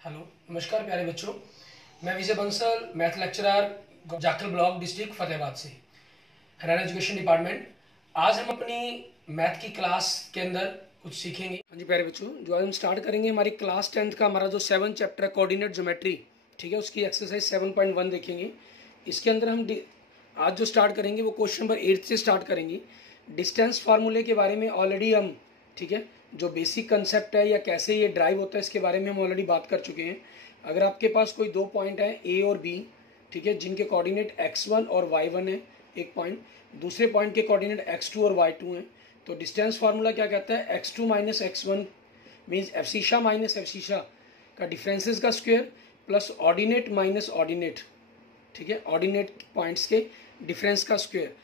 Hello, नमस्कार प्यारे बच्चों। मैं Vijay Bansal, math lecturer, Jakhal block, district Fatehabad से, हरियाणा एजुकेशन डिपार्टमेंट। आज हम अपनी मैथ की क्लास के अंदर कुछ सीखेंगे। हाँ जी प्यारे बच्चों, जो आज हम स्टार्ट करेंगे हमारी क्लास 10th का हमारा जो 7 चैप्टर है कोऑर्डिनेट ज्योमेट्री, ठीक है, उसकी एक्सरसाइज 7.1 देखेंगे। इसके अंदर हम आज जो स्टार्ट करेंगे वो क्वेश्चन नंबर 8 से स्टार्ट करेंगे। डिस्टेंस फार्मूले के बारे में ऑलरेडी हम, ठीक है, जो बेसिक कंसेप्ट है या कैसे ये ड्राइव होता है इसके बारे में हम ऑलरेडी बात कर चुके हैं। अगर आपके पास कोई दो पॉइंट है ए और बी, ठीक है, जिनके कोऑर्डिनेट x1 और y1 है, एक पॉइंट, दूसरे पॉइंट के कोऑर्डिनेट x2 और y2 हैं, तो डिस्टेंस फार्मूला क्या कहता है, x2 minus x1 means abscissa minus abscissa का डिफरेंसेस का square plus ordinate minus ordinate, ठीक है, ऑर्डिनेट पॉइंट्स के डिफरेंस का स्क्वायर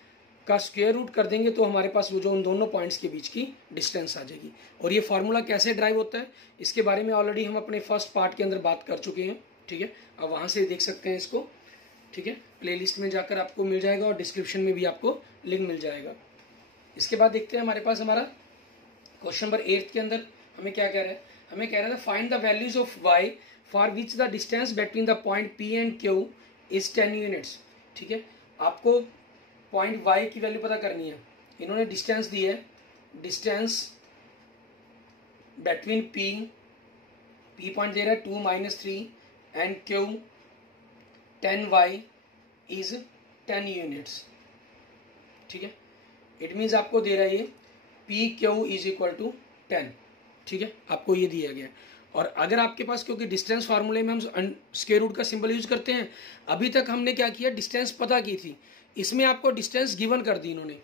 रूट कर देंगे तो हमारे पास वो जो उन दोनों पॉइंट्स के बीच की डिस्टेंस आ जाएगी। और ये फार्मूला कैसे ड्राइव होता है इसके बारे में ऑलरेडी हम अपने फर्स्ट पार्ट के अंदर बात कर चुके हैं, ठीक है, अब वहाँ से देख सकते हैं इसको, ठीक है, प्लेलिस्ट में जाकर आपको मिल जाएगा और डिस्क्रिप्शन में भी आपको लिंक मिल जाएगा। इसके बाद देखते हैं हमारे पास हमारा क्वेश्चन नंबर 8 के अंदर हमें क्या कह रहा है, हमें कह रहा था find the values of y for which the distance between the point P and Q is 10 units, ठीक है, आपको पॉइंट y की वैल्यू पता करनी है। इन्होंने डिस्टेंस दी है, डिस्टेंस बिटवीन P पॉइंट दे रहा है 2-3 and Q 10y is 10 units, ठीक है, इट मीन्स आपको दे रहा है ये PQ इज इक्वल टू 10, ठीक है, आपको ये दिया गया। और अगर आपके पास, क्योंकि डिस्टेंस फार्मूले में हम स्क्वायर रूट का सिंबल यूज करते हैं, अभी तक हमने क्या किया, डिस्टेंस पता की थी, इसमें आपको डिस्टेंस गिवन कर दी इन्होंने,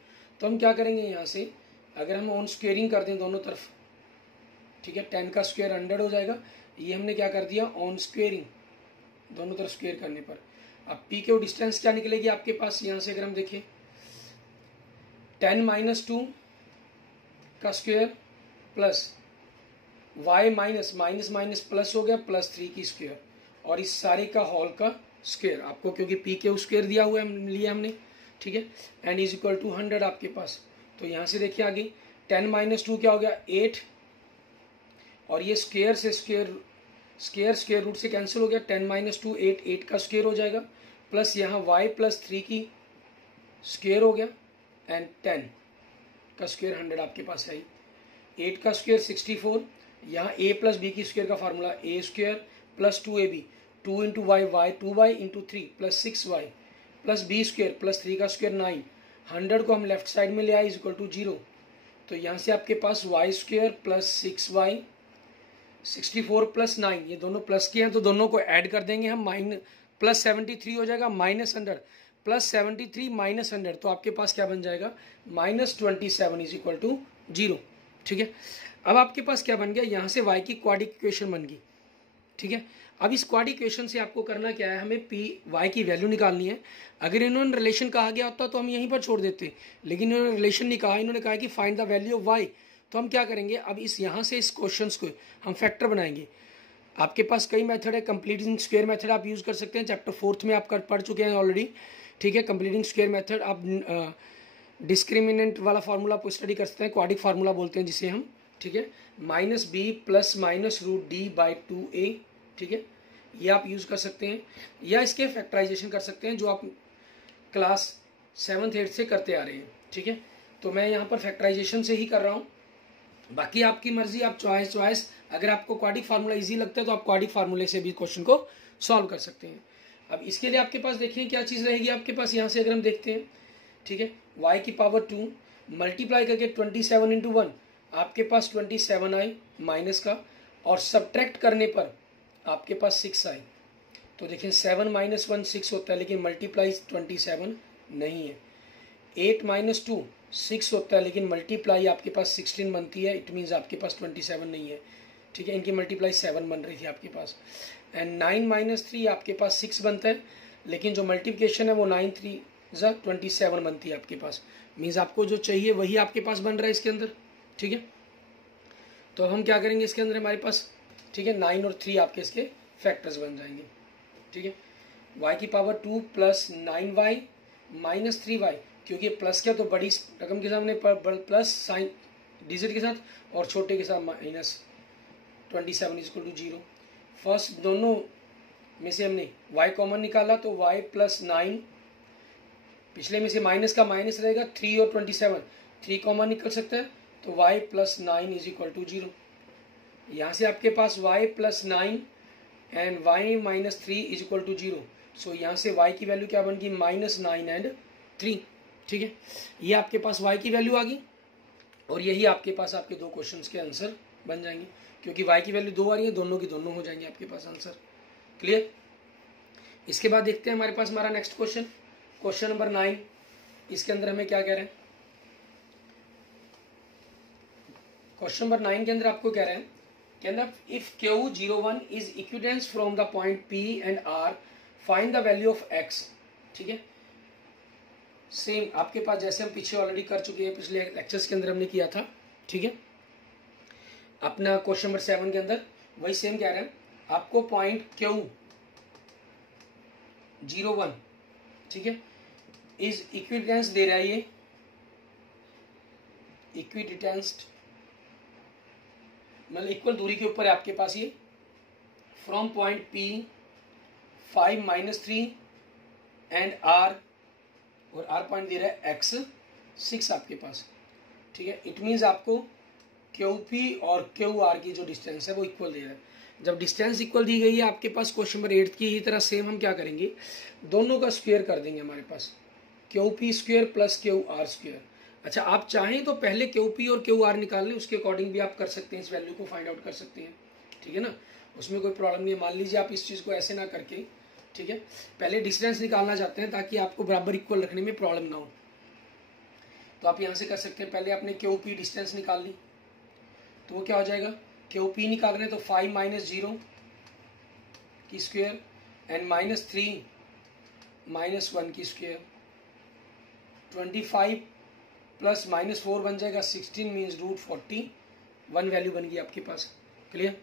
तो हम क्या करेंगे यहाँ से, अगर हम ऑन स्क्वेयरिंग कर दें दोनों तरफ, ठीक है, 10 का स्क्वायर 100 हो जाएगा, ये हमने क्या कर दिया ऑन स्क्वेयरिंग, दोनों तरफ स्क्वेयर करने पर। अब पी के डिस्टेंस क्या निकलेगी आपके पास, यहाँ से अगर हम देखें 10 - 2 का square plus y minus minus minus plus हो गया +3 की स्क्वायर, और इस सारे का होल का स्क्वायर आपको, क्योंकि पी के स्क्वायर दिया हुआ है लिया हमने, ठीक है, एंड इज इक्वल टू 100 आपके पास। तो यहाँ से देखिए आगे 10 - 2 क्या हो गया 8, और ये स्क्वायर से स्क्वायर रूट से कैंसिल हो गया, 10 - 2 8 का स्क्वायर हो जाएगा, प्लस यहाँ y +3 की स्क्वायर हो गया एंड 10 का स्क्वायर 100 आपके पास है। 8 का स्क्वायर 64, यहाँ a प्लस बी की स्क्वायर का formula a square plus 2ab, 2 × y 2y × 3 plus 6y plus b square plus 3 का स्क्वायर 9, 100 को हम लेफ्ट साइड में ले आए इज इक्वल टू 0, तो यहाँ से आपके पास y square plus 6y 64 plus 9, ये दोनों प्लस के हैं तो दोनों को ऐड कर देंगे हम, प्लस 73 हो जाएगा -100 प्लस 73 -100, तो आपके पास क्या बन जाएगा -27 इज इक्वल टू 0, ठीक है। अब आपके पास क्या बन गया, यहाँ से y की क्वाड्रिक इक्वेशन बन गई, ठीक है। अब इस क्वाड्रिक इक्वेशन से आपको करना क्या है, हमें y की वैल्यू निकालनी है। अगर इन्होंने रिलेशन कहा गया होता तो हम यहीं पर छोड़ देते, लेकिन इन्होंने रिलेशन नहीं कहा, इन्होंने कहा कि find the value of y, तो हम क्या करेंगे, अब इस यहाँ से इस क्वेश्चन को हम फैक्टर बनाएंगे। आपके पास कई मेथड है, कंप्लीटिंग स्क्वायर मेथड आप यूज़ कर सकते हैं, चैप्टर 4 में आप पढ़ चुके हैं ऑलरेडी, ठीक है। कंप्लीटिंग स्क्वायर मेथड आप डिस्क्रिमिनेंट वाला फार्मूला आप स्टडी कर सकते हैं, क्वाड्रिक फार्मूला बोलते हैं जिसे हम, ठीक है, -b प्लस -√d/2a, ठीक है, ये आप यूज़ कर सकते हैं, या इसके फैक्टराइजेशन कर सकते हैं जो आप क्लास 7th 8th से करते आ रहे हैं, ठीक है। तो मैं यहाँ पर फैक्टराइजेशन से ही कर रहा हूँ, बाकी आपकी मर्जी, आप चॉइस अगर आपको क्वाड्रिक फार्मूला इजी लगता है तो आप क्वाड्रिक फार्मूले से भी क्वेश्चन को सॉल्व कर सकते हैं। अब इसके लिए आपके पास देखिए क्या चीज़ रहेगी आपके पास, यहाँ से अगर हम देखते हैं, ठीक है, y⁴ मल्टीप्लाई करके 27 × 1 आपके पास 27 आए माइनस का, और सब्ट्रैक्ट करने पर आपके पास 6 आए, तो देखिए 7 - 1 6 होता है, लेकिन मल्टीप्लाई 27 नहीं है। 8 - 2 6 होता है, लेकिन मल्टीप्लाई आपके पास 16 बनती है, इट मीन्स आपके पास 27 नहीं है, ठीक है, इनकी मल्टीप्लाई 7 बन रही थी आपके पास। एंड 9 - 3 आपके पास 6 बनता है, लेकिन जो मल्टीप्लिकेशन है वो 9 × 3 = 27 बनती है आपके पास, मीन्स आपको जो चाहिए वही आपके पास बन रहा है इसके अंदर, ठीक है। तो हम क्या करेंगे इसके अंदर हमारे पास, ठीक है, 9 और 3 आपके इसके फैक्टर्स बन जाएंगे, ठीक है। y⁴ plus 9y minus 3y, क्योंकि प्लस क्या तो बड़ी रकम के सामने प्लस साइन डिजिट के साथ और छोटे के साथ -27 = 0, फर्स्ट दोनों में से हमने y कॉमन निकाला तो y प्लस 9, पिछले में से माइनस का माइनस रहेगा, 3 और 27 3 कॉमन निकल सकता है तो y plus 9 is equal to 0। यहाँ से आपके पास y plus 9 and y minus 3 is equal to 0। So यहाँ से y की वैल्यू क्या बन गई, माइनस 9 एंड 3। ठीक है, ये आपके पास y की वैल्यू आ गई और यही आपके पास आपके दो क्वेश्चंस के आंसर बन जाएंगे, क्योंकि y की वैल्यू 2 आ रही है, दोनों की दोनों हो जाएंगे आपके पास आंसर। क्लियर। इसके बाद देखते हैं हमारे पास हमारा नेक्स्ट क्वेश्चन, क्वेश्चन नंबर 9। इसके अंदर हमें क्या कह रहे हैं, क्वेश्चन नंबर 9 के अंदर आपको कह रहे हैं कि अंदर if Q01 is equidistant from the point P and R find the value of X। ठीक है, सेम आपके पास जैसे हम पीछे ऑलरेडी कर चुके हैं, पिछले लेक्चर्स के अंदर हमने किया था। ठीक है, अपना क्वेश्चन नंबर 7 के अंदर वही सेम कह रहे हैं, आपको पॉइंट Q01, ठीक है, इज इक्विडेंस दे रहा है, ये इक्विडिटेंस्ड मतलब इक्वल दूरी के ऊपर है आपके पास ये, from point P 5 - 3 and R, और R पॉइंट दे रहा है X 6 आपके पास। ठीक है, इट मीन्स आपको QP और QR की जो डिस्टेंस है वो इक्वल दे रहा है। जब डिस्टेंस इक्वल दी गई है आपके पास क्वेश्चन नंबर 8 की ही तरह सेम हम क्या करेंगे, दोनों का स्क्वायर कर देंगे हमारे पास, QP square plus QR square. अच्छा, आप चाहें तो पहले QP और QR निकाल लें, उसके अकॉर्डिंग भी आप कर सकते हैं, इस वैल्यू को फाइंड आउट कर सकते हैं। ठीक है ना, उसमें कोई प्रॉब्लम नहीं है। मान लीजिए आप इस चीज़ को ऐसे ना करके, ठीक है, पहले डिस्टेंस निकालना चाहते हैं ताकि आपको बराबर इक्वल रखने में प्रॉब्लम ना हो, तो आप यहाँ से कर सकते हैं। पहले आपने QP डिस्टेंस निकाल ली तो वो क्या हो जाएगा, QP निकाल रहे हैं तो 5 - 0 की स्क्वायर एंड -3 - 1 की स्क्वायर, 25 प्लस -4 बन जाएगा 16 मीन्स √40, 1 वैल्यू बन गई आपके पास। क्लियर।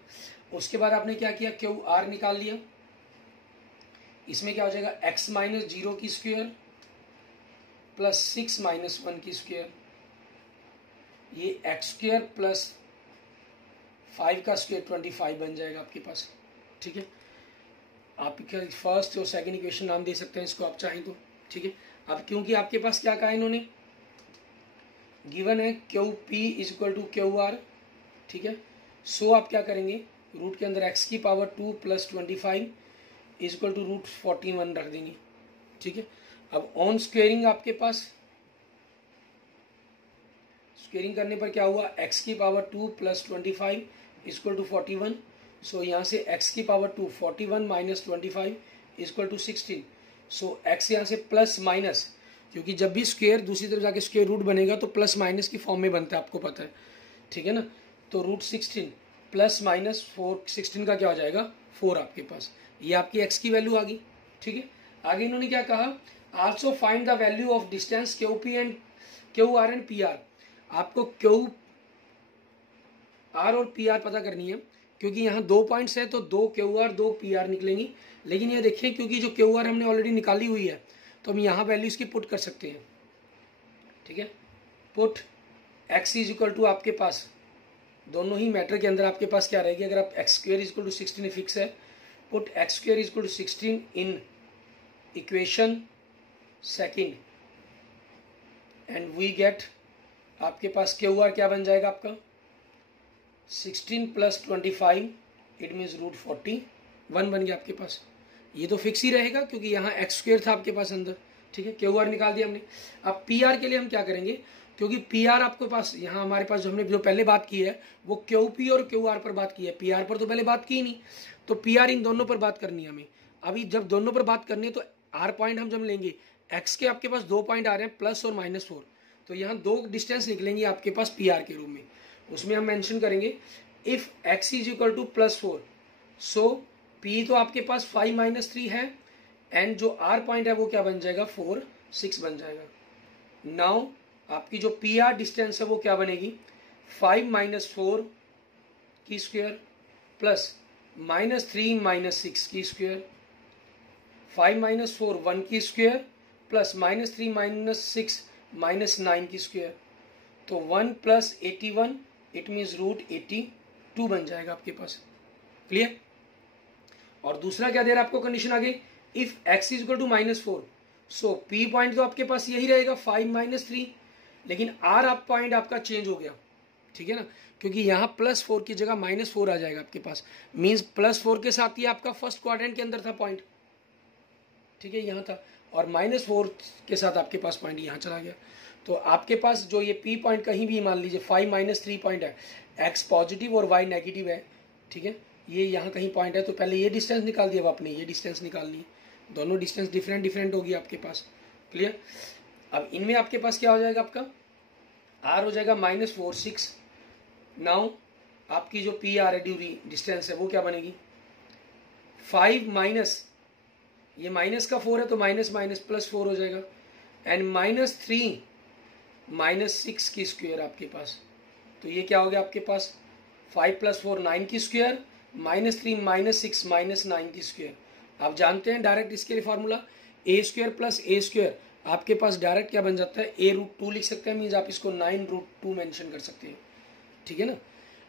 उसके बाद आपने क्या किया, QR निकाल लिया, इसमें क्या हो जाएगा x - 0 की स्क्वायर प्लस 6 - 1 की स्क्वायर, ये x स्क्वायर प्लस 5 का स्क्वायर 25 बन जाएगा आपके पास। ठीक है, आप फर्स्ट और सेकंड इक्वेशन नाम दे सकते हैं इसको आप चाहें तो। ठीक है, अब क्योंकि आपके पास क्या कहा इन्होंने, गिवन है QP is equal to QR। ठीक है, सो आप क्या करेंगे, रूट के अंदर x की power 2 plus 25 is equal to √41 रख देंगे। ठीक है, अब ऑन स्क्वेयरिंग आपके पास स्क्वेयरिंग करने पर क्या हुआ, x की power 2 plus 25 is equal to 41। So यहाँ से x की power 2 41 minus 25 is equal to 16। So x यहाँ से प्लस माइनस, क्योंकि जब भी स्क्वेयर दूसरी तरफ जाके स्क्वेयर रूट बनेगा तो प्लस माइनस की फॉर्म में बनता है, आपको पता है। ठीक है ना, तो √16 प्लस माइनस 4, 16 का क्या हो जाएगा 4 आपके पास, ये आपकी x की वैल्यू आ गई। ठीक है, आगे इन्होंने क्या कहा, also find the value of distance QP and QR and PR। आपको QR और PR पता करनी है, क्योंकि यहाँ 2 पॉइंट्स है तो 2 QR 2 PR निकलेंगी। लेकिन ये देखिए, क्योंकि जो QR हमने ऑलरेडी निकाली हुई है तो हम यहाँ वैल्यू इसकी पुट कर सकते हैं। ठीक है, put x is equal to आपके पास दोनों ही मैटर के अंदर आपके पास क्या रहेगी, अगर आप x square is equal to 16 fix है, put x square is equal to 16 in equation second and we get, आपके पास QR क्या बन जाएगा आपका 16 प्लस 25 इट मीन्स √41 बन गया आपके पास। ये तो फिक्स ही रहेगा क्योंकि यहाँ x स्क्वायर था आपके पास अंदर। ठीक है, QR निकाल दिया हमने। अब PR के लिए हम क्या करेंगे, क्योंकि PR आपके पास यहाँ हमारे पास जो हमने जो पहले बात की है वो QP और QR पर बात की है, PR पर तो पहले बात की ही नहीं, तो PR इन दोनों पर बात करनी है हमें। अभी जब दोनों पर बात करनी है तो R पॉइंट हम जब लेंगे, x के आपके पास 2 पॉइंट आ रहे हैं प्लस और -4, तो यहाँ 2 डिस्टेंस निकलेंगे आपके पास PR के रूप में। उसमें हम मेंशन करेंगे if x is equal to +4, so P तो आपके पास 5 - 3 है एंड जो R पॉइंट है वो क्या बन जाएगा 4 6 बन जाएगा। नाउ आपकी जो PR डिस्टेंस है वो क्या बनेगी 5 - 4 की स्क्वायर प्लस -3 - 6 की स्क्वायर, 5 - 4 1 की स्क्वायर प्लस -3 - 6 -9 की स्क्वायर, तो 1 + 81 इट मीन्स √82 बन जाएगा आपके पास। क्लियर। और दूसरा क्या दे रहा है आपको कंडीशन आगे, if x is equal to -4, so P point तो आपके पास यही रहेगा 5 - 3, लेकिन R आप पॉइंट आपका चेंज हो गया, ठीक है ना, क्योंकि यहाँ +4 की जगह -4 आ जाएगा आपके पास, मीन्स +4 के साथ ही आपका फर्स्ट क्वाड्रेंट के अंदर था पॉइंट, ठीक है, यहाँ था, और -4 के साथ आपके पास पॉइंट यहाँ चला गया। तो आपके पास जो ये P पॉइंट कहीं भी मान लीजिए 5 - 3 पॉइंट है, x पॉजिटिव और y नेगेटिव है, ठीक है, ये यहाँ कहीं पॉइंट है, तो पहले ये डिस्टेंस निकाल दिया, अब आपने ये डिस्टेंस निकालनी है, दोनों डिस्टेंस डिफरेंट होगी आपके पास, क्लियर। अब इनमें आपके पास क्या हो जाएगा, आपका r हो जाएगा -4 6, नाउ आपकी जो पी आर है ड्यूरी डिस्टेंस है वो क्या बनेगी, 5 माइनस, ये माइनस का 4 है तो माइनस माइनस +4 हो जाएगा, एंड -3 -6 की स्क्वायर आपके पास, तो ये क्या हो गया आपके पास 5 + 4 9 की स्क्वायर, -3 -6 -9 की स्क्वायर। आप जानते हैं डायरेक्ट इसके लिए फॉर्मूला a² + a² आपके पास डायरेक्ट क्या बन जाता है, a√2 लिख सकते हैं, मीन्स आप इसको 9√2 मेंशन कर सकते हैं, ठीक है ना।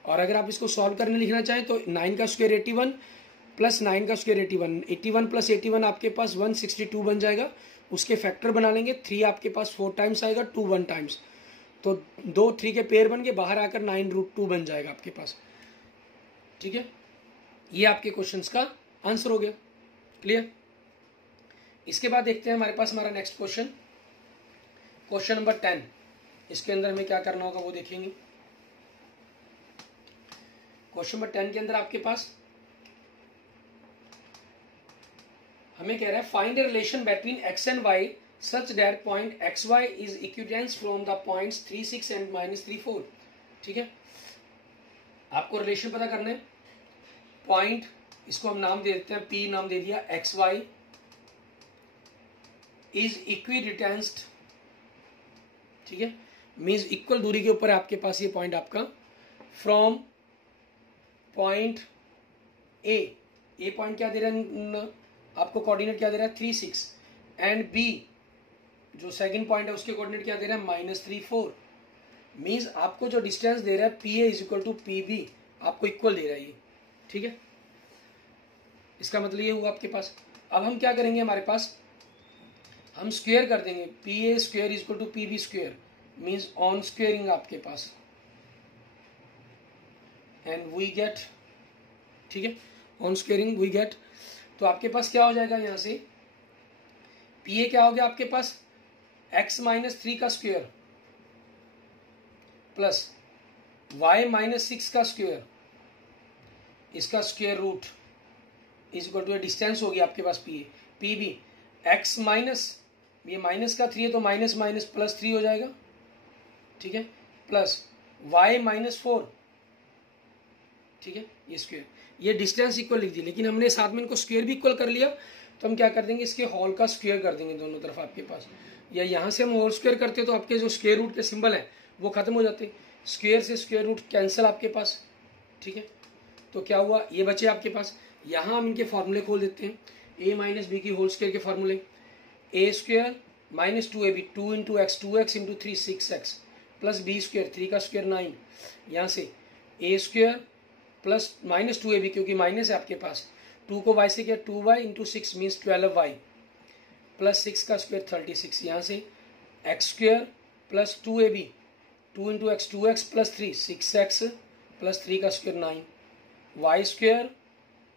और अगर आप इसको सॉल्व करने लिखना चाहें तो 9 का स्क्वायर 81 + 9 का स्क्वायर 81, 81 + 81 आपके पास 162 बन जाएगा, उसके फैक्टर बना लेंगे, 3 आपके पास 4 टाइम्स आएगा, 2 1 टाइम्स, तो 2 3 के पेयर बन के बाहर आकर 9√2 बन जाएगा आपके पास, ठीक है। ये आपके क्वेश्चंस का आंसर हो गया, क्लियर। इसके बाद देखते हैं हमारे पास हमारा नेक्स्ट क्वेश्चन, क्वेश्चन नंबर 10। इसके अंदर हमें क्या करना होगा वो देखेंगे। क्वेश्चन नंबर 10 के अंदर आपके पास हमें कह रहा है find the relation between x and y such that point xy is equidistant from the points 3 6 and -3 4, ठीक है। आपको रिलेशन पता करना है, पॉइंट इसको हम नाम दे देते हैं, P नाम दे दिया, xy इज इक्विडिटेंस्ड, ठीक है, मीन्स इक्वल दूरी के ऊपर है आपके पास ये पॉइंट आपका, फ्रॉम पॉइंट ए पॉइंट क्या दे रहा है आपको, कोऑर्डिनेट क्या दे रहा है 3 6, एंड B जो सेकंड पॉइंट है उसके कोऑर्डिनेट क्या दे रहा है -3 4, मीन्स आपको जो डिस्टेंस दे रहा है PA = PB आपको इक्वल दे रहा है ये, ठीक है। इसका मतलब ये हुआ आपके पास। अब हम क्या करेंगे, हमारे पास हम स्क्वायर कर देंगे, PA² = PB², means on squaring आपके पास, एंड वी गेट, ठीक है, ऑन स्क्वेयरिंग वी गेट, तो आपके पास क्या हो जाएगा, यहाँ से PA क्या हो गया आपके पास x - 3 का स्क्वायर प्लस y - 6 का स्क्वायर, इसका square root is equal to distance हो गया आपके पास PA। PB x माइनस, ये माइनस का 3 है तो माइनस माइनस +3 हो जाएगा, ठीक है, प्लस y - 4, ठीक है, ये स्क्वायर, ये डिस्टेंस इक्वल लिख दी, लेकिन हमने साथ में इनको स्क्वायर भी इक्वल कर लिया, तो हम क्या कर देंगे, इसके होल का स्क्वायर कर देंगे दोनों तरफ आपके पास, या यहाँ से हम होल स्क्वायर करते तो आपके जो स्क्वायर रूट के सिंबल हैं वो खत्म हो जाते, स्क्वायर से स्क्वायर रूट कैंसिल आपके पास, ठीक है। तो क्या हुआ, ये बचे आपके पास, यहाँ हम इनके फॉर्मूले खोल देते हैं, a - b की होल स्क्वायर के फॉर्मूले, a² - 2ab 2 × x 2x × 3 6x plus b² 3 का स्क्वायर 9, यहाँ से a² प्लस -2ab क्योंकि माइनस है आपके पास, 2 को y से किया 2y × 6 मीन्स 12y प्लस 6 का स्क्वायर 36, यहाँ से x² plus 2ab 2 × x 2x plus 3 6x plus 3 का square 9, y²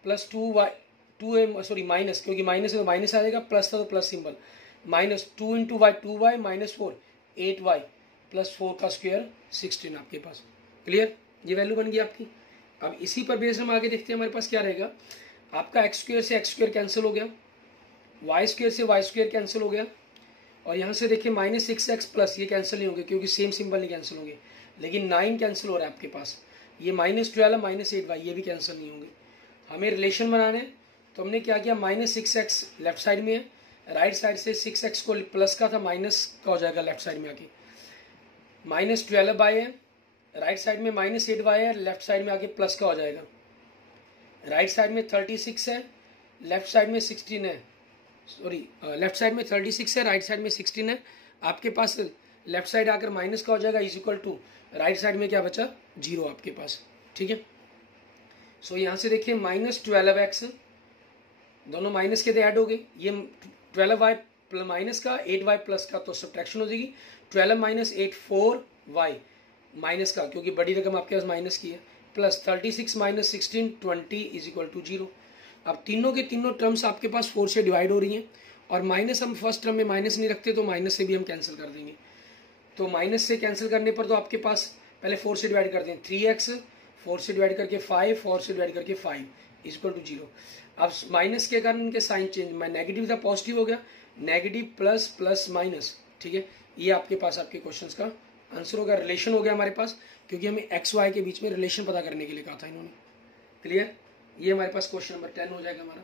plus 2a minus, क्योंकि माइनस है तो माइनस आ जाएगा, प्लस था तो plus symbol, -2 × y 2y -4 8y plus 4 का स्क्वायर 16 आपके पास, क्लियर, ये वैल्यू बन गई आपकी। अब इसी पर बेस हम आगे देखते हैं, हमारे पास क्या रहेगा, आपका x² से x² कैंसिल हो गया, y² से y² कैंसिल हो गया, और यहाँ से देखिए -6x प्लस ये कैंसिल नहीं होंगे क्योंकि सेम सिंबल नहीं कैंसिल होंगे, लेकिन 9 कैंसिल हो रहा है आपके पास, ये -12 -8y ये भी कैंसिल नहीं होंगे। हमें रिलेशन बनाने हैं तो हमने क्या किया, -6x लेफ्ट साइड में है, राइट साइड से 6x को प्लस का था माइनस का हो जाएगा लेफ्ट साइड में आके, -12y है, राइट साइड में -8y है, लेफ्ट साइड में आके प्लस का हो जाएगा, राइट साइड में 36 है, लेफ्ट साइड में 16 है, सॉरी लेफ्ट साइड में 36 है, राइट साइड में 16 है, आपके पास लेफ्ट साइड आकर माइनस का हो जाएगा is equal to right side में क्या बचा 0 आपके पास, ठीक है। सो यहाँ से देखिए -12x दोनों माइनस के थे, ऐड हो गए। ये 12y माइनस का 8y प्लस का, तो सब्ट्रैक्शन हो जाएगी। 12 माइनस 8 4y माइनस का, क्योंकि बड़ी रकम आपके पास माइनस की है, plus 36 minus 16 20 is equal to 0। अब तीनों के तीनों टर्म्स आपके पास 4 से डिवाइड हो रही हैं, और माइनस हम फर्स्ट टर्म में माइनस नहीं रखते, तो माइनस से भी हम कैंसिल कर देंगे। तो माइनस से कैंसिल करने पर तो आपके पास पहले 4 से डिवाइड करते हैं, 3x 4 से डिवाइड करके 5, 4 से डिवाइड करके 5 इज इक्वल टू 0। अब माइनस के कारण इनके साइन चेंज, नेगेटिव था पॉजिटिव हो गया, नेगेटिव प्लस प्लस माइनस, ठीक है। ये आपके पास आपके क्वेश्चन का आंसर होगा। रिलेशन हो गया हमारे पास, क्योंकि हमें एक्स वाई के बीच में रिलेशन पता करने के लिए कहा था इन्होंने। क्लियर? ये हमारे पास क्वेश्चन नंबर 10 हो जाएगा हमारा।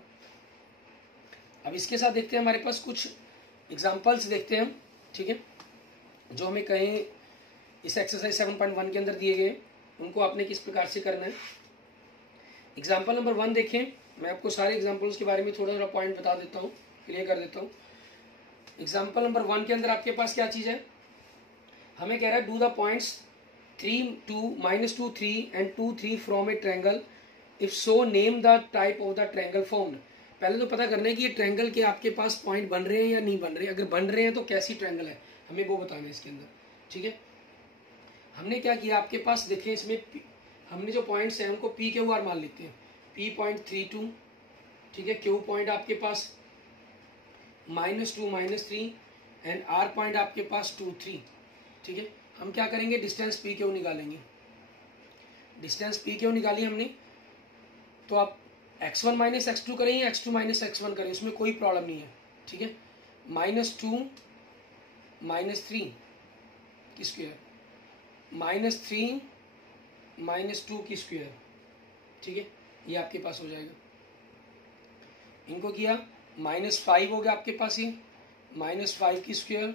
अब इसके साथ देखते हैं हमारे पास कुछ एग्जाम्पल्स देखते हैं हम, ठीक है, जो हमें कहीं इस एक्सरसाइज 7.1 के अंदर दिए गए, उनको आपने किस प्रकार से करना है। एग्जाम्पल नंबर 1 देखें। मैं आपको सारे एग्जाम्पल्स के बारे में थोड़ा थोड़ा पॉइंट बता देता हूँ, क्लियर कर देता हूँ। एग्जाम्पल नंबर 1 के अंदर आपके पास क्या चीज है, हमें कह रहा है do the points 3 2 -2 3 and 2 3 from A triangle, if so name the type of the triangle formed. पहले तो पता करना है कि ये ट्रायंगल के आपके पास पॉइंट बन रहे हैं या नहीं बन रहे। अगर बन रहे हैं तो कैसी ट्रायंगल है, हमें वो बताना है इसके अंदर, ठीक है। हमने क्या किया, आपके पास देखिए इसमें हमने जो पॉइंट्स हैं उनको पी क्यू आर मान लेते हैं। P पॉइंट 32, ठीक है, Q पॉइंट आपके पास -2 -3 एंड R पॉइंट आपके पास 2 3, ठीक है। हम क्या करेंगे, डिस्टेंस पी क्यू निकालेंगे। डिस्टेंस पी क्यू निकाली हमने, तो आप x1 माइनस x2 करें या x2 माइनस x1 करें, उसमें कोई प्रॉब्लम नहीं है, ठीक है। -2 -3 की स्क्वायर, -3 -2 की स्क्वायर, ठीक है, ये आपके पास हो जाएगा। इनको किया -5 हो गया आपके पास, ये -5 की स्क्वायर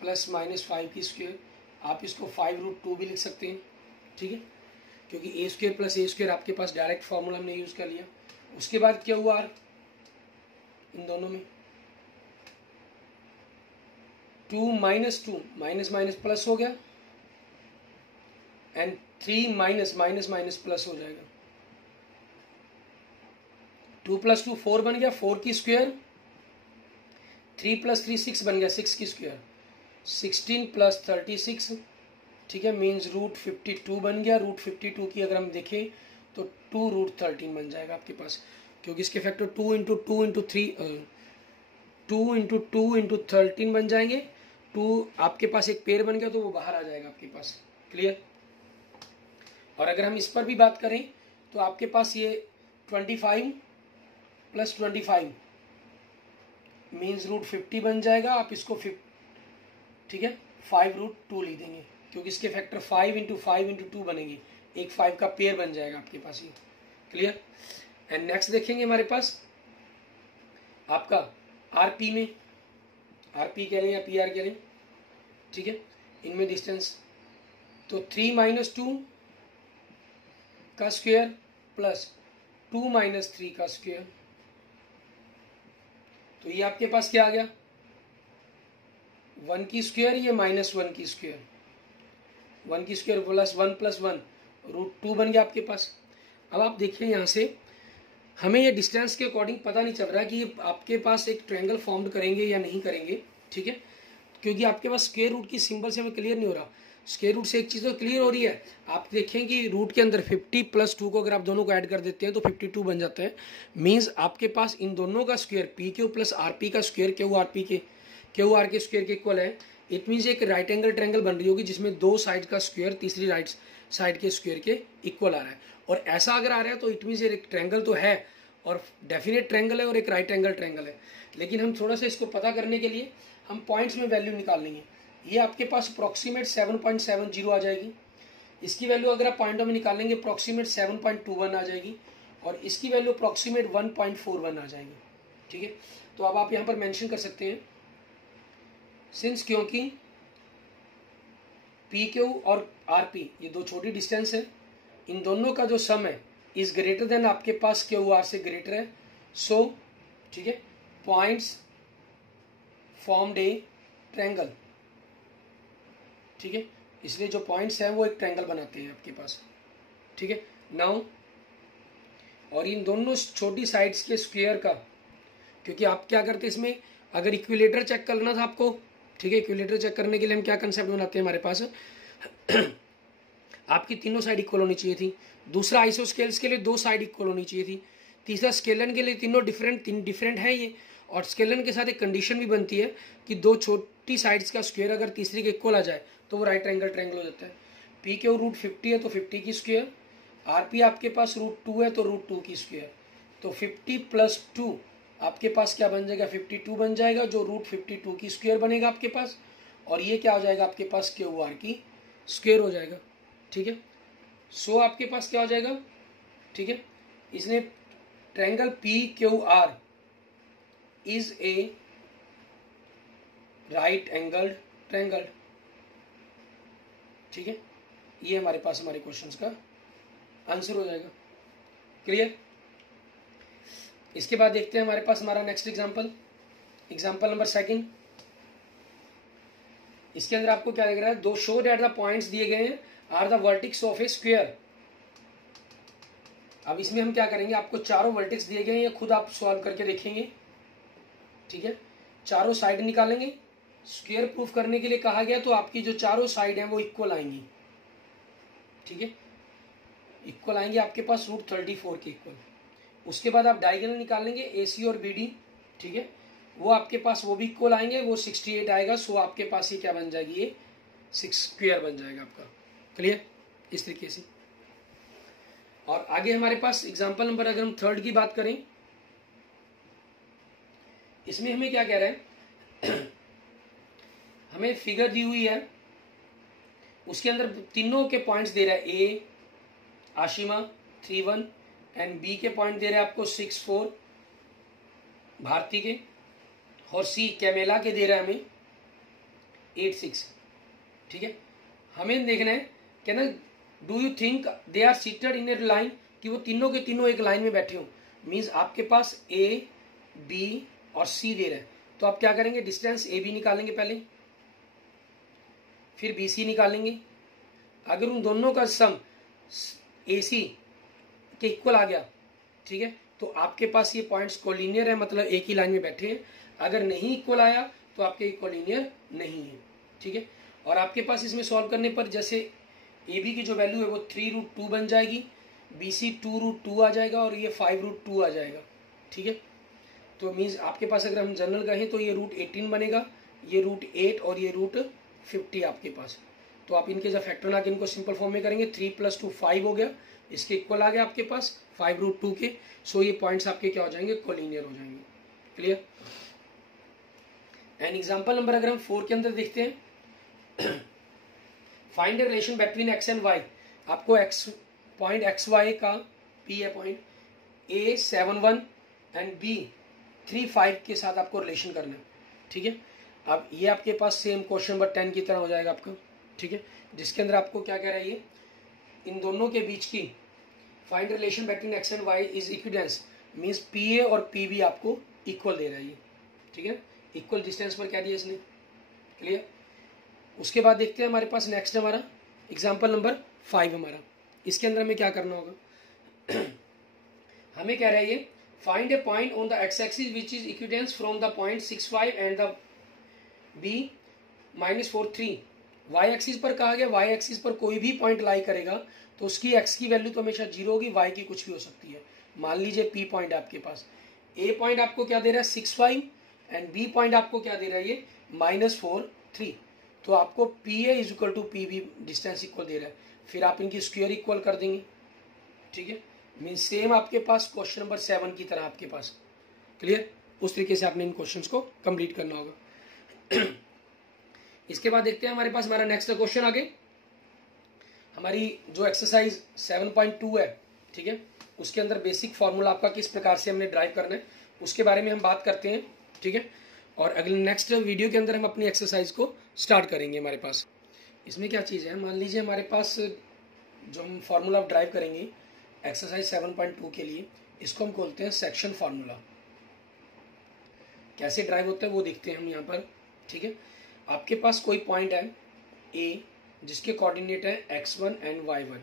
प्लस -5 की स्क्वायर। आप इसको 5√2 भी लिख सकते हैं, ठीक है, क्योंकि ए स्क्वायर प्लस ए स्क्वायर आपके पास डायरेक्ट फॉर्मूला हमने यूज कर लिया। उसके बाद क्या हुआ, इन दोनों में 2 -2 माइनस माइनस प्लस हो गया, and 3 minus minus minus plus हो जाएगा। 2 + 2 4 बन गया, 4 की स्क्वायर, 3 + 3 6 बन गया, 6 की स्क्वायर, 16 + 36, ठीक है, मीन्स √52 बन गया। √52 की अगर हम देखें तो 2√13 बन जाएगा आपके पास, क्योंकि इसके फैक्टर 2 × 2 × 3 2 × 2 × 13 बन जाएंगे। 2 आपके पास एक पेयर बन गया, तो वो बाहर आ जाएगा आपके पास। क्लियर? और अगर हम इस पर भी बात करें तो आपके पास ये 25 + 25 मीन्स √50 बन जाएगा। आप इसको ठीक है 5√2 लिख देंगे, क्योंकि इसके फैक्टर 5 × 5 × 2 बनेंगे, एक 5 का पेयर बन जाएगा आपके पास ये। क्लियर? एंड नेक्स्ट देखेंगे हमारे पास आपका आरपी में, आरपी कह लें या पी आर कह लें, ठीक है, इनमें डिस्टेंस तो 3 - 2 का स्क्वायर प्लस 2 - 3 का स्क्वायर, तो ये आपके पास क्या आ गया, 1 की स्क्वायर, ये -1 की स्क्वायर, 1 की स्क्वायर प्लस 1 + 1 √2 बन गया आपके पास। अब आप देखिए यहाँ से हमें ये डिस्टेंस के अकॉर्डिंग पता नहीं चल रहा कि ये आपके पास एक ट्रायंगल फॉर्म करेंगे या नहीं करेंगे, ठीक है, क्योंकि आपके पास स्क्वायर रूट की सिंबल से हमें क्लियर नहीं हो रहा। स्क्वायर रूट से एक चीज़ तो क्लियर हो रही है, आप देखें कि रूट के अंदर 50 + 2 को अगर आप दोनों को ऐड कर देते हैं तो 52 बन जाता है। मीन्स आपके पास इन दोनों का square P Q plus R P का स्क्वायर क्यू आर के स्क्वायर के इक्वल है। इट मीन्स एक राइट एंगल ट्रायंगल बन रही होगी जिसमें 2 साइड का स्क्वायर तीसरी राइट साइड के स्क्वायर के इक्वल आ रहा है। और ऐसा अगर आ रहा है तो इट मीन्स एक ट्रायंगल तो है, और डेफिनेट ट्रायंगल है और एक राइट एंगल ट्रायंगल है। लेकिन हम थोड़ा सा इसको पता करने के लिए हम पॉइंट्स में वैल्यू निकाल लेंगे। ये आपके पास अप्रॉक्सीमेट 7.70 आ जाएगी। इसकी वैल्यू अगर आप पॉइंटों में निकालेंगे अप्रॉक्सीमेट 7.21 आ जाएगी, और इसकी वैल्यू अप्रॉक्सीमेट 1.41 आ जाएगी, ठीक है। तो अब आप यहाँ पर मेंशन कर सकते हैं सिंस, क्योंकि पी क्यू और आर पी ये दो छोटी डिस्टेंस है, इन दोनों का जो सम है इज ग्रेटर देन आपके पास क्यू आर से ग्रेटर है। सो ठीक है, पॉइंट्स फॉर्म्ड ए ट्रायंगल, ठीक है, इसलिए जो पॉइंट्स हैं वो एक ट्रायंगल बनाते हैं आपके पास, ठीक है। नाउ और इन दोनों छोटी साइड्स के स्क्वायर का, क्योंकि आप क्या करते हैं इसमें, अगर इक्विलेटर चेक करना था आपको, ठीक है, इक्विलेटर चेक करने के लिए हम क्या कंसेप्ट बनाते हैं हमारे पास आपकी तीनों साइड इक्वल होनी चाहिए थी। दूसरा आइसोस्केल्स के लिए 2 साइड इक्वल होनी चाहिए थी। तीसरा स्केलन के लिए तीनों डिफरेंट है ये। और स्केलन के साथ एक कंडीशन भी बनती है कि 2 छोटी साइड्स का स्क्वायर अगर तीसरी के इक्वल आ जाए तो वो राइट एंगल ट्रायंगल हो जाता है। पी के रूट 50 है तो 50 की स्क्वायर, आरपी आपके पास √2 है तो √2 की स्क्वायर, तो 50 + 2 आपके पास क्या बन जाएगा, 52 बन जाएगा, जो √52 की स्क्वायर बनेगा आपके पास। और ये क्या हो जाएगा आपके पास, QR की स्क्वायर हो जाएगा, ठीक है। सो आपके पास क्या हो जाएगा, ठीक है, इसने triangle PQR is a right angled triangle, ठीक है। ये हमारे पास हमारे क्वेश्चंस का आंसर हो जाएगा। क्लियर। इसके बाद देखते हैं हमारे पास हमारा नेक्स्ट एग्जांपल नंबर 2। इसके अंदर आपको क्या दिख रहा है, दो शो दैट द पॉइंट्स दिए गए हैं are the vertices of a square. अब इसमें हम क्या करेंगे, आपको चारों वर्टिक्स दिए गए हैं, ये खुद आप सॉल्व करके देखेंगे, ठीक है। चारों साइड निकालेंगे, स्क्वायर प्रूफ करने के लिए कहा गया, तो आपकी जो चारों साइड हैं वो इक्वल आएंगी, ठीक है, इक्वल आएंगे आपके पास √34 के इक्वल। उसके बाद आप डायगोनल निकालेंगे AC और BD, ठीक है, वो आपके पास वो भी इक्वल आएंगे, वो 68 आएगा। सो आपके पास ये क्या बन जाएगी, ये 6 स्क्वायर बन जाएगा आपका। क्लियर। इस तरीके से। और आगे हमारे पास एग्जांपल नंबर, अगर हम 3 की बात करें, इसमें हमें क्या कह रहा है हमें फिगर दी हुई है, उसके अंदर तीनों के पॉइंट्स दे रहा है, A आशिमा 3-1 एंड B के पॉइंट दे रहे हैं आपको 6-4 भारती के, और C कैमेला के दे रहा है हमें 8-6, ठीक है। हमें देखना है क्या ना, do you think they are seated in a line, कि वो तीनों के तीनों एक लाइन में बैठे हो। मीन्स आपके पास A B और C दे रहे हैं, तो आप क्या करेंगे, डिस्टेंस AB निकालेंगे पहले, फिर BC निकालेंगे। अगर उन दोनों का सम AC के इक्वल आ गया, ठीक है, तो आपके पास ये पॉइंट्स कोलिनियर है, मतलब एक ही लाइन में बैठे हैं। अगर नहीं इक्वल आया तो आपके कोलिनियर नहीं है, ठीक है। और आपके पास इसमें सॉल्व करने पर जैसे AB की जो वैल्यू है वो 3√2 बन जाएगी, BC 2√2 आ जाएगा, और ये 5√2 आ जाएगा, ठीक है। तो मीन्स आपके पास अगर हम जनरल कहें तो ये √18 बनेगा, ये √8 और ये √50 आपके पास। तो आप इनके जब फैक्टर ना के इनको सिंपल फॉर्म में करेंगे, 3 + 2 5 हो गया, इसके इक्वल आ गया आपके पास 5√2 के। सो ये पॉइंट्स आपके क्या हो जाएंगे, कोलिनियर हो जाएंगे। क्लियर। एंड एग्जांपल नंबर अगर हम 4 के अंदर देखते हैं, find the relation between x and y। आपको x पॉइंट XY का P है पॉइंट, A 7-1 एंड B 3-5 के साथ आपको रिलेशन करना है, ठीक है। अब ये आपके पास सेम क्वेश्चन नंबर 10 की तरह हो जाएगा आपका, ठीक है, जिसके अंदर आपको क्या कह रहा है, ये इन दोनों के बीच की find relation between x and y is equidistant, means PA और PB आपको इक्वल दे रहा है ये, ठीक है, इक्वल डिस्टेंस पर क्या दिया इसने। क्लियर। उसके बाद देखते हैं हमारे पास नेक्स्ट हमारा एग्जांपल नंबर 5 हमारा। इसके अंदर हमें क्या करना होगा हमें कह रहा है ये, find a point on the x axis which is equidistant from the point 6-5 and the B -4-3। y axis पर कहा गया, y एक्सिस पर कोई भी पॉइंट लाई करेगा तो उसकी x की वैल्यू तो हमेशा 0 होगी, y की कुछ भी हो सकती है। मान लीजिए P पॉइंट आपके पास, A पॉइंट आपको क्या दे रहा है 6-5 एंड B पॉइंट आपको क्या दे रहा है ये -4-3। तो आपको PA = PB डिस्टेंस इक्वल दे रहा है, फिर आप इनकी स्क्वायर इक्वल कर देंगे, ठीक है। मीन सेम आपके पास क्वेश्चन नंबर 7 की तरह आपके पास। क्लियर। उस तरीके से आपने इन क्वेश्चंस को कंप्लीट करना होगा। इसके बाद देखते हैं हमारे पास हमारा नेक्स्ट क्वेश्चन आगे, हमारी जो एक्सरसाइज 7.2 है, ठीक है, उसके अंदर बेसिक फॉर्मूला आपका किस प्रकार से हमने ड्राइव करना है उसके बारे में हम बात करते हैं, ठीक है। और अगले नेक्स्ट वीडियो के अंदर हम अपनी एक्सरसाइज को स्टार्ट करेंगे। हमारे पास इसमें क्या चीज़ है, मान लीजिए हमारे पास जो हम फार्मूला ड्राइव करेंगे एक्सरसाइज 7.2 के लिए, इसको हम बोलते हैं सेक्शन फार्मूला। कैसे ड्राइव होता है वो देखते हैं हम यहाँ पर, ठीक है। आपके पास कोई पॉइंट है A जिसके कोऑर्डिनेट है x1 and y1।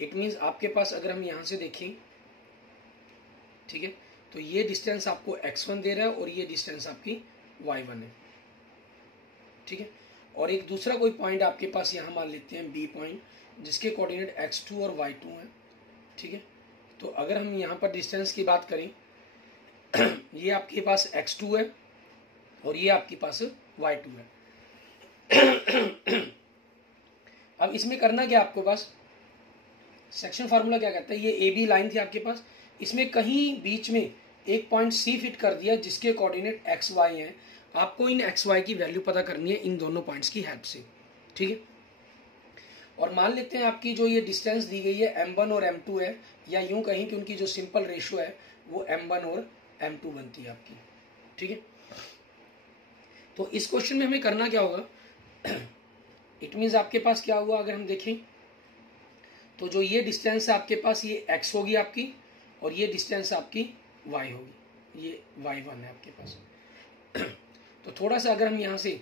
It means आपके पास अगर हम यहाँ से देखें ठीक है। तो ये डिस्टेंस आपको x1 दे रहा है और ये डिस्टेंस आपकी y1 है, ठीक है। और एक दूसरा कोई पॉइंट आपके पास यहाँ मान लेते हैं B पॉइंट, जिसके कोऑर्डिनेट x2 और y2 हैं, ठीक है। तो अगर हम यहाँ पर डिस्टेंस की बात करें ये आपके पास x2 है और ये आपके पास y2 है। अब इसमें करना क्या आपके पास, सेक्शन फार्मूला क्या कहता है, ये ए बी लाइन थी आपके पास, इसमें कहीं बीच में एक पॉइंट सी फिट कर दिया जिसके कोऑर्डिनेट एक्स वाई हैं। आपको इन एक्स वाई की वैल्यू पता करनी है इन दोनों पॉइंट्स की हेल्प से, ठीक है। और मान लेते हैं आपकी जो ये डिस्टेंस दी गई है m1 और m2 है, या यूं कहीं कि उनकी जो सिंपल रेशियो है वो m1 और m2 बनती है आपकी, ठीक है। तो इस क्वेश्चन में हमें करना क्या होगा, इट मीन्स आपके पास क्या हुआ, अगर हम देखें तो जो ये डिस्टेंस है आपके पास ये x होगी आपकी, और ये डिस्टेंस आपकी y होगी, ये y1 है आपके पास। तो थोड़ा सा अगर हम यहाँ से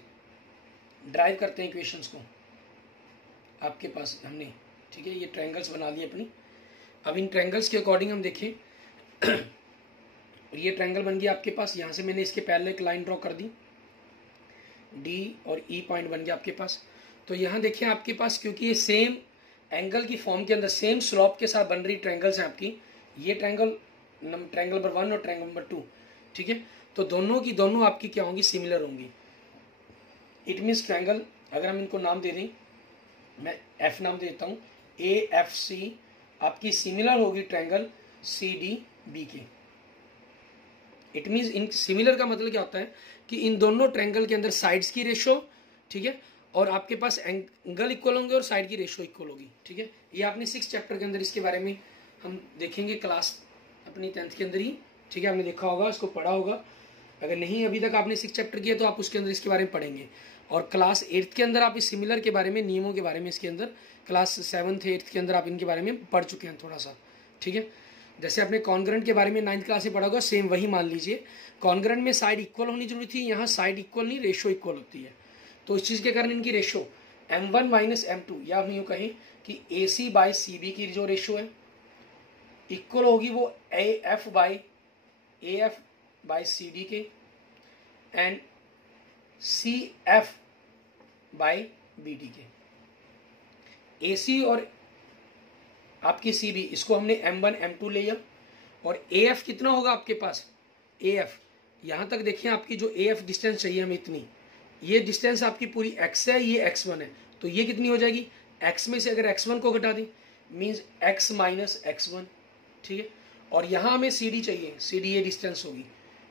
ड्राइव करते हैं इक्वेशंस को, आपके पास हमने, ठीक है, ये ट्रायंगल्स बना लिए अपनी। अब इन ट्रायंगल्स के अकॉर्डिंग हम देखें ये ट्रायंगल बन गया आपके पास, यहाँ से मैंने इसके पैरेलल एक लाइन ड्रॉ कर दी, D और E पॉइंट बन गया आपके पास। तो यहाँ देखिए आपके पास, क्योंकि ये सेम एंगल की फॉर्म के अंदर सेम स्लॉप के साथ बन रही ट्रायंगल्स हैं आपकी, ये ट्रायंगल नंबर 1 और ट्रायंगल नंबर 2, ठीक है। तो दोनों की दोनों आपकी क्या होंगी, सिमिलर होंगी। इट मीन्स ट्रायंगल, अगर हम इनको नाम दे दें, मैं F नाम देता हूँ, AFC आपकी सिमिलर होगी ट्रायंगल CDB के। इट मीन्स इन सिमिलर का मतलब क्या होता है कि इन दोनों ट्रायंगल के अंदर साइड्स की रेशो, ठीक है, और आपके पास एंगल इक्वल होंगे और साइड की रेशो इक्वल होगी, ठीक है। ये आपने 6 चैप्टर के अंदर इसके बारे में हम देखेंगे क्लास अपनी 10th के अंदर ही, ठीक है, आपने देखा होगा, इसको पढ़ा होगा। अगर नहीं अभी तक आपने 6 चैप्टर किया तो आप उसके अंदर इसके बारे में पढ़ेंगे। और क्लास 8th के अंदर आप इस सिमिलर के बारे में, नियमों के बारे में इसके अंदर क्लास 7th 8th के अंदर आप इनके बारे में पढ़ चुके हैं थोड़ा सा, ठीक है। जैसे आपने कॉन्ग्रेंट के बारे में 9th क्लास में पढ़ा होगा, सेम वही मान लीजिए। कॉन्ग्रेंट में साइड इक्वल होनी जरूरी थी, यहाँ साइड इक्वल नहीं, रेशो इक्वल होती है। तो इस चीज़ के कारण इनकी रेशो m1 माइनस m2, या हम यूँ कहें कि AC बाई CB की जो रेशो है इक्वल होगी वो AF बाई CD के एंड CF बाई BD के। AC और आपकी CB, इसको हमने m1 m2 ले लिया, और AF कितना होगा आपके पास, AF यहाँ तक देखिए आपकी जो AF डिस्टेंस चाहिए हमें इतनी, ये डिस्टेंस आपकी पूरी x है, ये x1 है, तो ये कितनी हो जाएगी, x में से अगर x1 को घटा दें मीन्स x माइनस x1, ठीक है। और यहाँ हमें CD चाहिए, CD ये डिस्टेंस होगी,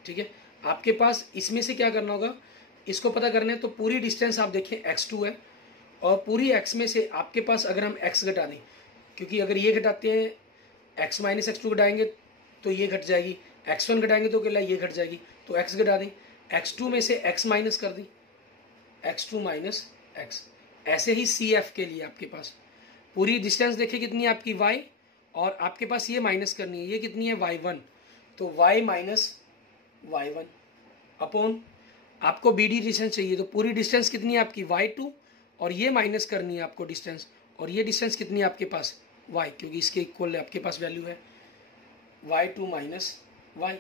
ठीक है। आपके पास इसमें से क्या करना होगा, इसको पता करना है, तो पूरी डिस्टेंस आप देखें x2 है, और पूरी x में से आपके पास अगर हम x घटा दें, क्योंकि अगर ये घटाते हैं x माइनस x2 घटाएंगे तो ये घट जाएगी, x1 घटाएंगे तो क्या ये घट जाएगी, तो x घटा दें, x2 में से x माइनस कर दें, x2 माइनस x। ऐसे ही CF के लिए आपके पास पूरी डिस्टेंस देखिए कितनी है आपकी y, और आपके पास ये माइनस करनी है, ये कितनी है y1, तो y माइनस y1 अपॉन आपको BD डिस्टेंस चाहिए, तो पूरी डिस्टेंस कितनी है आपकी y2, और ये माइनस करनी है आपको डिस्टेंस, और ये डिस्टेंस कितनी है आपके पास y, क्योंकि इसके इक्वल आपके पास वैल्यू है y2 माइनस y,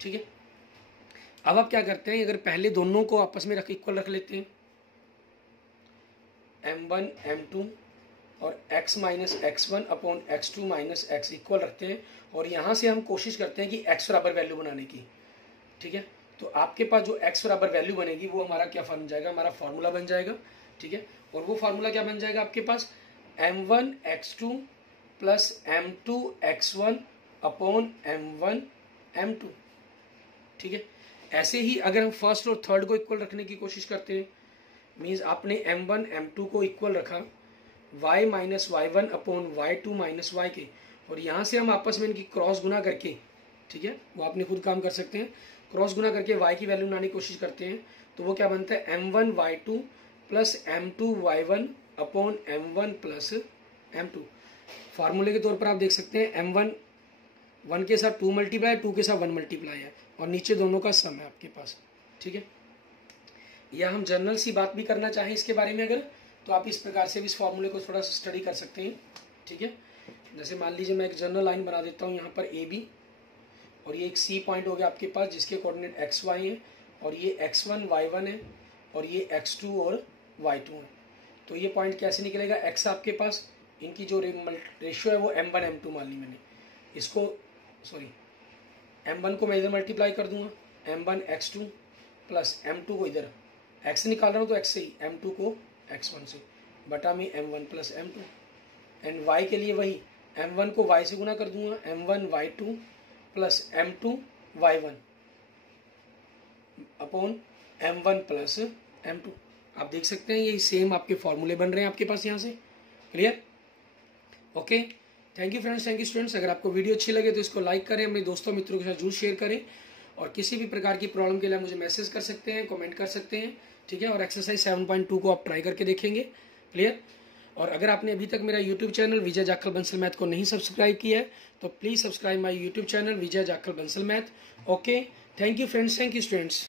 ठीक है। अब आप क्या करते हैं, अगर पहले दोनों को आपस में इक्वल रख लेते हैं, m1 m2 और x minus x1 upon x2 minus x equal रखते हैं, और यहाँ से हम कोशिश करते हैं कि x बराबर वैल्यू बनाने की, ठीक है। तो आपके पास जो x बराबर वैल्यू बनेगी वो हमारा क्या बन जाएगा, हमारा फॉर्मूला बन जाएगा, ठीक है। और वो फार्मूला क्या बन जाएगा आपके पास, m1 x2 plus m2 x1 upon m1 m2, ठीक है। ऐसे ही अगर हम फर्स्ट और थर्ड को इक्वल रखने की कोशिश करते हैं, मीन्स आपने m1 m2 को इक्वल रखा y minus y1 upon y2 minus y के, और यहाँ से हम आपस में इनकी क्रॉस गुना करके, ठीक है, वो आपने खुद काम कर सकते हैं, क्रॉस गुना करके y की वैल्यू बनाने की कोशिश करते हैं, तो वो क्या बनता है m1 y2 plus m2 y1 upon m1 plus m2। फार्मूले के तौर पर आप देख सकते हैं m1 1 के साथ 2 मल्टीप्लाई, 2 के साथ 1 मल्टीप्लाई है, और नीचे दोनों का सम है आपके पास, ठीक है। या हम जनरल सी बात भी करना चाहें इसके बारे में अगर, तो आप इस प्रकार से भी इस फॉर्मूले को थोड़ा सा स्टडी कर सकते हैं, ठीक है। जैसे मान लीजिए मैं एक जनरल लाइन बना देता हूँ यहाँ पर AB, और ये एक सी पॉइंट हो गया आपके पास जिसके कोऑर्डिनेट एक्स वाई हैं, और ये x1 y1 है, और ये x2 और y2 है। तो ये पॉइंट कैसे निकलेगा, x आपके पास, इनकी जो रेशियो है वो m1 m2 मान ली मैंने, इसको सॉरी m1 को मैं इधर मल्टीप्लाई कर दूंगा, m1 x2 प्लस m2 को इधर x निकाल रहा हूँ तो x से ही, m2 को x1 से, बटा में m1 plus m2, and y के लिए वही m1 को y से गुना कर दूंगा, m1 y2 plus m2 y1 upon m1 plus m2। आप देख सकते हैं ये सेम आपके फॉर्मूले बन रहे हैं आपके पास यहाँ से। Clear? Okay, thank you friends, thank you students. अगर आपको वीडियो अच्छी लगे तो इसको लाइक करें, अपने दोस्तों मित्रों के साथ जरूर शेयर करें, और किसी भी प्रकार की प्रॉब्लम के लिए मुझे मैसेज कर सकते हैं, कमेंट कर सकते हैं, ठीक है। और एक्सरसाइज 7.2 को आप ट्राई करके देखेंगे। क्लियर? और अगर आपने अभी तक मेरा यूट्यूब चैनल विजय जाखल बंसल मैथ को नहीं सब्सक्राइब किया है तो please subscribe my YouTube channel Vijay Jakhal Bansal math. Okay, thank you friends, thank you students.